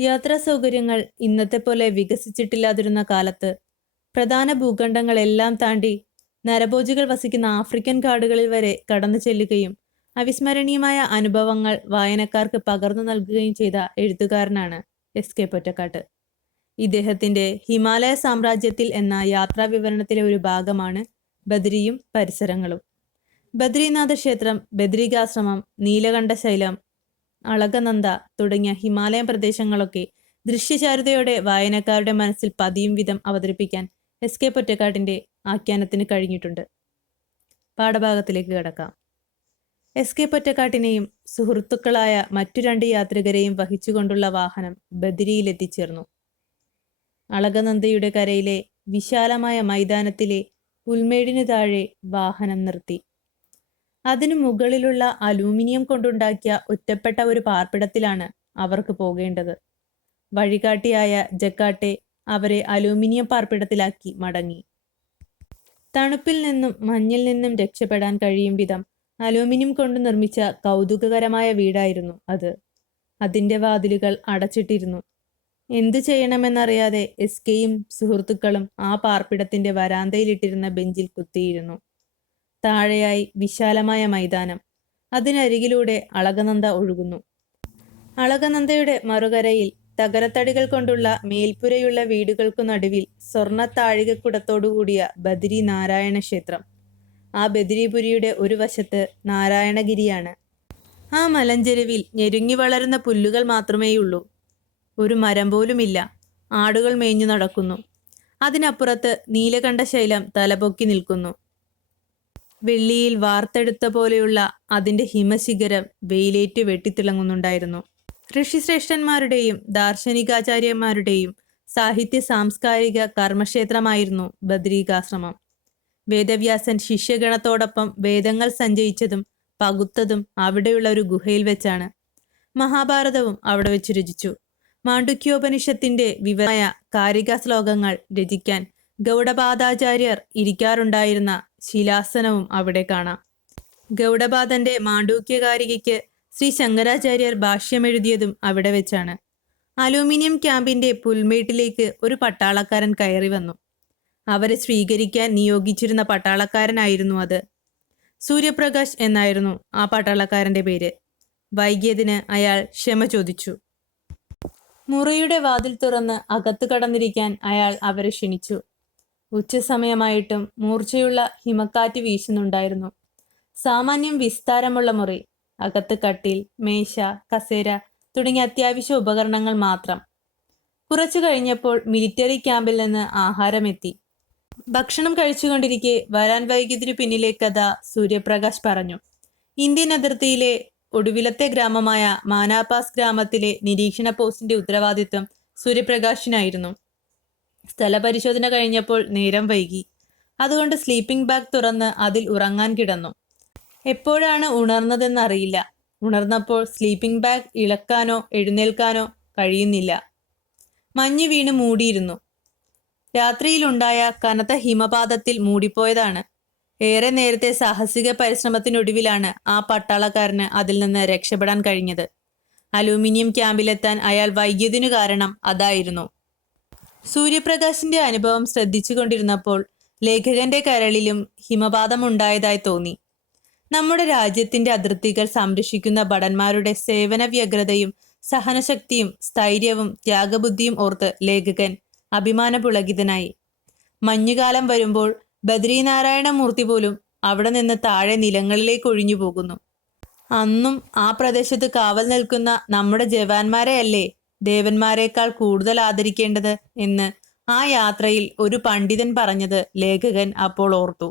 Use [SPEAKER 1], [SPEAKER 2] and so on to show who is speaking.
[SPEAKER 1] യാത്രാ സൗകര്യങ്ങൾ ഇന്നത്തെ പോലെ വികസിച്ചിട്ടില്ലാതിരുന്ന കാലത്ത് പ്രധാന ഭൂഖണ്ഡങ്ങളെല്ലാം താണ്ടി നരഭോജികൾ വസിക്കുന്ന ആഫ്രിക്കൻ കാടുകളിൽ വരെ കടന്നു ചെല്ലുകയും അവിസ്മരണീയമായ അനുഭവങ്ങൾ വായനക്കാർക്ക് പകർന്നു നൽകുകയും ചെയ്ത എഴുത്തുകാരനാണ് എസ് കെ പൊറ്റക്കാട്ട്. ഇദ്ദേഹത്തിന്റെ ഹിമാലയ സാമ്രാജ്യത്തിൽ എന്ന യാത്രാ വിവരണത്തിലെ ഒരു ഭാഗമാണ് ബദ്രിയും പരിസരങ്ങളും. ബദ്രീനാഥ ക്ഷേത്രം ബദ്രികാശ്രമം നീലകണ്ഠ ശൈലം അളകനന്ദ തുടങ്ങിയ ഹിമാലയൻ പ്രദേശങ്ങളൊക്കെ ദൃശ്യചാരുതയോടെ വായനക്കാരുടെ മനസ്സിൽ പതിയും വിധം അവതരിപ്പിക്കാൻ എസ് കെ പൊറ്റക്കാട്ടിന്റെ ആഖ്യാനത്തിന് കഴിഞ്ഞിട്ടുണ്ട്. പാഠഭാഗത്തിലേക്ക് കിടക്കാം. എസ് കെ പൊറ്റക്കാട്ടിനെയും സുഹൃത്തുക്കളായ മറ്റു രണ്ട് യാത്രികരെയും വഹിച്ചുകൊണ്ടുള്ള വാഹനം ബദിരിയിൽ എത്തിച്ചേർന്നു അളകനന്ദയുടെ കരയിലെ വിശാലമായ മൈതാനത്തിലെ പുൽമേടിനു താഴെ വാഹനം നിർത്തി. അതിനു മുകളിലുള്ള അലൂമിനിയം കൊണ്ടുണ്ടാക്കിയ ഒറ്റപ്പെട്ട ഒരു പാർപ്പിടത്തിലാണ് അവർക്ക് പോകേണ്ടത്. വഴികാട്ടിയായ ജക്കാട്ടെ അവരെ അലൂമിനിയം പാർപ്പിടത്തിലാക്കി മടങ്ങി. തണുപ്പിൽ നിന്നും മഞ്ഞിൽ നിന്നും രക്ഷപ്പെടാൻ കഴിയും വിധം അലൂമിനിയം കൊണ്ട് നിർമ്മിച്ച കൗതുകകരമായ വീടായിരുന്നു അത്. അതിന്റെ വാതിലുകൾ അടച്ചിട്ടിരുന്നു. എന്തു ചെയ്യണമെന്നറിയാതെ എസ് കെയും സുഹൃത്തുക്കളും ആ പാർപ്പിടത്തിന്റെ വരാന്തയിലിട്ടിരുന്ന ബെഞ്ചിൽ കുത്തിയിരുന്നു. താഴെയായി വിശാലമായ മൈതാനം. അതിനരികിലൂടെ അളകനന്ദ ഒഴുകുന്നു. അളകനന്ദയുടെ മറുകരയിൽ തകരത്തടികൾ കൊണ്ടുള്ള മേൽപ്പുരയുള്ള വീടുകൾക്കു നടുവിൽ സ്വർണ താഴികക്കുടത്തോടുകൂടിയ ബദരി നാരായണ ക്ഷേത്രം. ആ ബദരിപുരിയുടെ ഒരു വശത്ത് നാരായണഗിരിയാണ്. ആ മലഞ്ചെരുവിൽ ഞെരുങ്ങി വളരുന്ന പുല്ലുകൾ മാത്രമേയുള്ളൂ. ഒരു മരം പോലുമില്ല. ആടുകൾ മേഞ്ഞു നടക്കുന്നു. അതിനപ്പുറത്ത് നീലകണ്ഠശൈലം തലപൊക്കി നിൽക്കുന്നു. വെള്ളിയിൽ വാർത്തെടുത്ത പോലെയുള്ള അതിന്റെ ഹിമശിഖരം വെയിലേറ്റു വെട്ടിത്തിളങ്ങുന്നുണ്ടായിരുന്നു. ഋഷിശ്രേഷ്ഠന്മാരുടെയും ദാർശനികാചാര്യന്മാരുടെയും സാഹിത്യ സാംസ്കാരിക കർമ്മക്ഷേത്രമായിരുന്നു ബദ്രീകാശ്രമം. വേദവ്യാസൻ ശിഷ്യഗണത്തോടൊപ്പം വേദങ്ങൾ സഞ്ചയിച്ചതും പകുത്തതും അവിടെയുള്ള ഒരു ഗുഹയിൽ വെച്ചാണ്. മഹാഭാരതവും അവിടെ വെച്ച് രചിച്ചു. മാണ്ഡുക്യോപനിഷത്തിന്റെ വിവരമായ കാരിക ശ്ലോകങ്ങൾ രചിക്കാൻ ഗൗഡപാദാചാര്യർ ഇരിക്കാറുണ്ടായിരുന്ന ശിലാസനവും അവിടെ കാണാം. ഗൗഡപാദന്റെ മാണ്ഡൂക്യകാരികയ്ക്ക് ശ്രീ ശങ്കരാചാര്യർ ഭാഷ്യമെഴുതിയതും അവിടെ വെച്ചാണ്. അലൂമിനിയം ക്യാമ്പിന്റെ പുൽമേട്ടിലേക്ക് ഒരു പട്ടാളക്കാരൻ കയറി വന്നു. അവരെ സ്വീകരിക്കാൻ നിയോഗിച്ചിരുന്ന പട്ടാളക്കാരനായിരുന്നു അത്. സൂര്യപ്രകാശ് എന്നായിരുന്നു ആ പട്ടാളക്കാരന്റെ പേര്. വൈകിയതിന് അയാൾ ക്ഷമ ചോദിച്ചു. മുറിയുടെ വാതിൽ തുറന്ന് അകത്തു കടന്നിരിക്കാൻ അയാൾ അവരെ ക്ഷണിച്ചു. ഉച്ചസമയമായിട്ടും മൂർച്ചയുള്ള ഹിമക്കാറ്റ് വീശുന്നുണ്ടായിരുന്നു. സാമാന്യം വിസ്താരമുള്ള മുറി അകത്ത് കട്ടിൽ മേശ കസേര തുടങ്ങിയ അത്യാവശ്യ ഉപകരണങ്ങൾ മാത്രം. കുറച്ചു കഴിഞ്ഞപ്പോൾ മിലിറ്ററി ക്യാമ്പിൽ നിന്ന് ആഹാരമെത്തി. ഭക്ഷണം കഴിച്ചുകൊണ്ടിരിക്കെ വരാൻ വൈകിയതിനു പിന്നിലെ കഥ സൂര്യപ്രകാശ് പറഞ്ഞു. ഇന്ത്യൻ അതിർത്തിയിലെ ഒടുവിലത്തെ ഗ്രാമമായ മാനാപാസ് ഗ്രാമത്തിലെ നിരീക്ഷണ പോസ്റ്റിന്റെ ഉത്തരവാദിത്വം സൂര്യപ്രകാശിനായിരുന്നു. സ്ഥലപരിശോധന കഴിഞ്ഞപ്പോൾ നേരം വൈകി. അതുകൊണ്ട് സ്ലീപ്പിംഗ് ബാഗ് തുറന്ന് അതിൽ ഉറങ്ങാൻ കിടന്നു. എപ്പോഴാണ് ഉണർന്നതെന്നറിയില്ല. ഉണർന്നപ്പോൾ സ്ലീപ്പിംഗ് ബാഗ് ഇളക്കാനോ എഴുന്നേൽക്കാനോ കഴിയുന്നില്ല. മഞ്ഞ് വീണ് മൂടിയിരുന്നു. രാത്രിയിലുണ്ടായ കനത്ത ഹിമപാതത്തിൽ മൂടിപ്പോയതാണ്. ഏറെ നേരത്തെ സാഹസിക പരിശ്രമത്തിനൊടുവിലാണ് ആ പട്ടാളക്കാരന് അതിൽ നിന്ന് രക്ഷപ്പെടാൻ കഴിഞ്ഞത്. അലൂമിനിയം ക്യാമ്പിലെത്താൻ അയാൾ വൈകിയതിനു കാരണം അതായിരുന്നു. സൂര്യപ്രകാശിന്റെ അനുഭവം ശ്രദ്ധിച്ചു കൊണ്ടിരുന്നപ്പോൾ ലേഖകന്റെ കരളിലും ഹിമപാതമുണ്ടായതായി തോന്നി. നമ്മുടെ രാജ്യത്തിന്റെ അതിർത്തികൾ സംരക്ഷിക്കുന്ന ഭടന്മാരുടെ സേവന വ്യഗ്രതയും സഹനശക്തിയും സ്ഥൈര്യവും ത്യാഗബുദ്ധിയും ഓർത്ത് ലേഖകൻ അഭിമാനപുളകിതനായി. മഞ്ഞുകാലം വരുമ്പോൾ ബദ്രീനാരായണ മൂർത്തി പോലും അവിടെ നിന്ന് താഴെ നിലങ്ങളിലേക്ക് ഒഴിഞ്ഞു പോകുന്നു അന്നും ആ പ്രദേശത്ത് കാവൽ നിൽക്കുന്ന നമ്മുടെ ജവാന്മാരെയല്ലേ ദേവന്മാരെക്കാൾ കൂടുതൽ ആദരിക്കേണ്ടത് എന്ന് ആ യാത്രയിൽ ഒരു പണ്ഡിതൻ പറഞ്ഞത് ലേഖകൻ അപ്പോൾ ഓർത്തു.